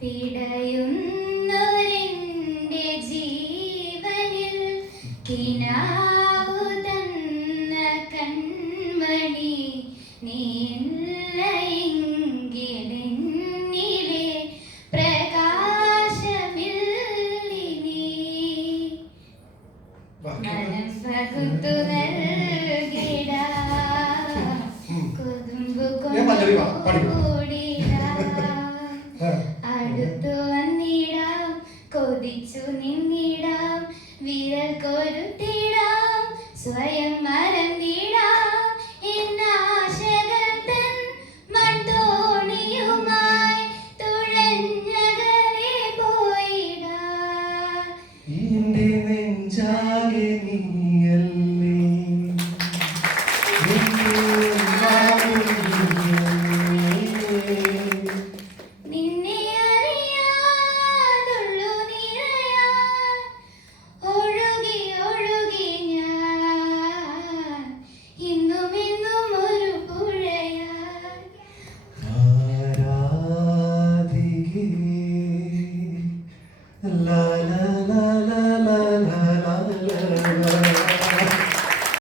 പിടയുന്നൊരെന്റെ ജീവനിൽ കിനാവു തന്ന കൺമണി നീലയെങ്കിലെന്നിലെ പ്രകാശമില്ലിനി. മനം പകുത്തു നൽകിടാം. കൊതുമ്പു ഞാൻ അടുത്തു വന്നിടാം. കൊതിച്ചു നിന്നിടാം. വിരൽ കൊരുത്തിടാം സ്വയം മറന്നിടാം. എന്നാശകൾ തൻ മൺതോണിയുമായി തുഴഞ്ഞകലെ പോയിടാം. എന്റെ നെഞ്ചാകെ നീയല്ലേ. നിന്നെ la la la la la